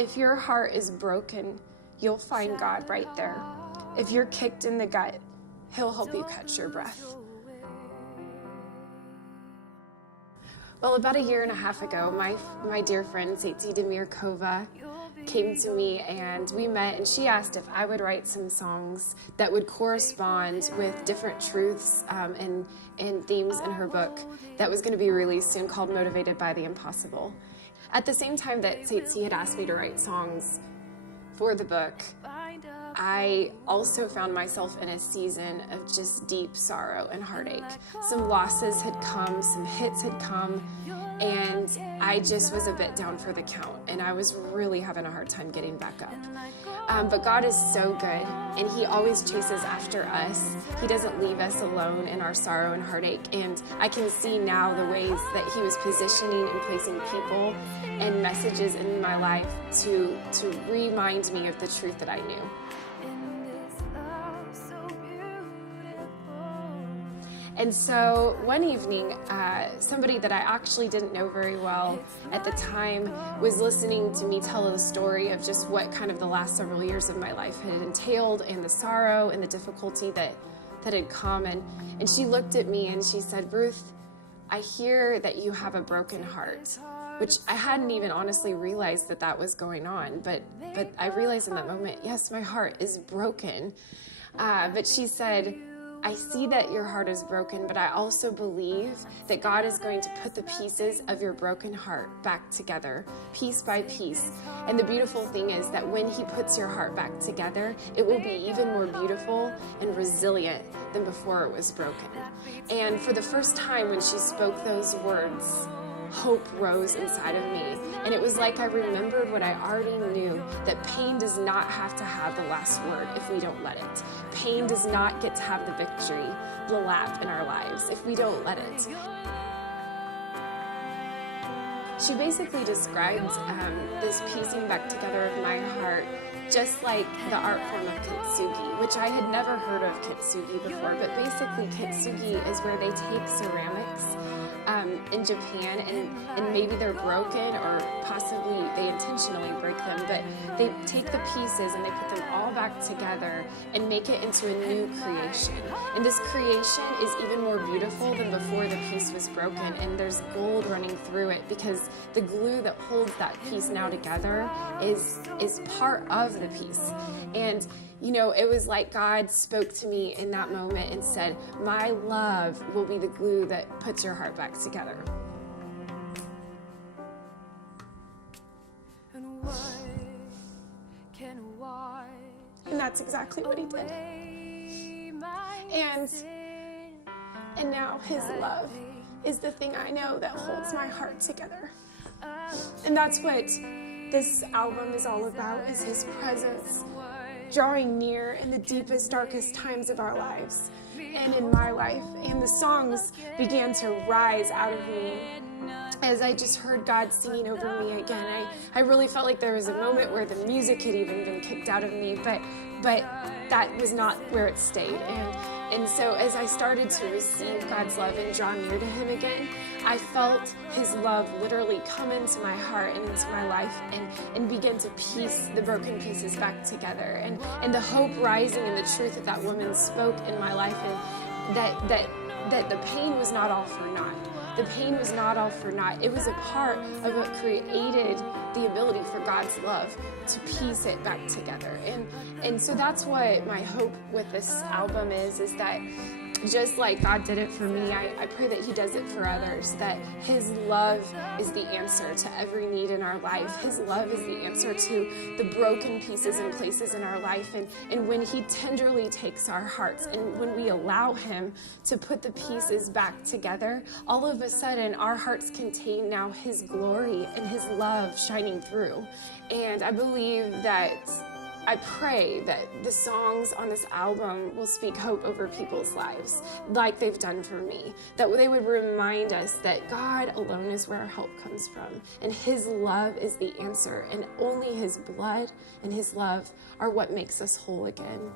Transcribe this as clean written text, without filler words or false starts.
If your heart is broken, you'll find God right there. If you're kicked in the gut, He'll help you catch your breath. Well, about 1.5 years ago, my dear friend, Kova, came to me and we met, and she asked if I would write some songs that would correspond with different truths and themes in her book that was going to be released soon, called Motivated by the Impossible. At the same time that Tsitsi had asked me to write songs for the book, I also found myself in a season of just deep sorrow and heartache. Some losses had come, some hits had come, and I just was a bit down for the count, and I was really having a hard time getting back up. But God is so good, and He always chases after us. He doesn't leave us alone in our sorrow and heartache, and I can see now the ways that He was positioning and placing people and messages in my life to remind me of the truth that I knew. And so one evening, somebody that I actually didn't know very well at the time was listening to me tell the story of just what kind of the last several years of my life had entailed, and the sorrow and the difficulty that had come. And she looked at me and she said, "Ruth, I hear that you have a broken heart," which I hadn't even honestly realized that was going on. But I realized in that moment, yes, my heart is broken. But she said, "I see that your heart is broken, but I also believe that God is going to put the pieces of your broken heart back together, piece by piece. And the beautiful thing is that when He puts your heart back together, it will be even more beautiful and resilient than before it was broken." And for the first time when she spoke those words, hope rose inside of me. And it was like I remembered what I already knew, that pain does not have to have the last word if we don't let it. Pain does not get to have the victory, the lap in our lives if we don't let it. She basically described this piecing back together of my heart just like the art form of kintsugi, which I had never heard of kintsugi before, but basically kintsugi is where they take ceramics in Japan, and maybe they're broken, or possibly they intentionally break them, but they take the pieces and they put them all back together and make it into a new creation. And this creation is even more beautiful than before the piece was broken, and there's gold running through it because the glue that holds that piece now together is part of the piece. And you know, it was like God spoke to me in that moment and said, "My love will be the glue that puts your heart back together." And that's exactly what He did. And now His love is the thing I know that holds my heart together. And that's what this album is all about, is His presence drawing near in the deepest, darkest times of our lives and in my life. And the songs began to rise out of me as I just heard God singing over me again. I really felt like there was a moment where the music had even been kicked out of me, but that was not where it stayed. And so as I started to receive God's love and draw near to Him again, I felt His love literally come into my heart and into my life and begin to piece the broken pieces back together. And the hope rising and the truth that woman spoke in my life, and that the pain was not all for naught. The pain was not all for naught. It was a part of what created the ability for God's love to piece it back together. And so that's what my hope with this album is that just like God did it for me, I pray that He does it for others, that His love is the answer to every need in our life. His love is the answer to the broken pieces and places in our life. And when He tenderly takes our hearts, and when we allow Him to put the pieces back together, all of a sudden our hearts contain now His glory and His love shining through. And I believe that I pray that the songs on this album will speak hope over people's lives, like they've done for me. That they would remind us that God alone is where our help comes from, and His love is the answer, and only His blood and His love are what makes us whole again.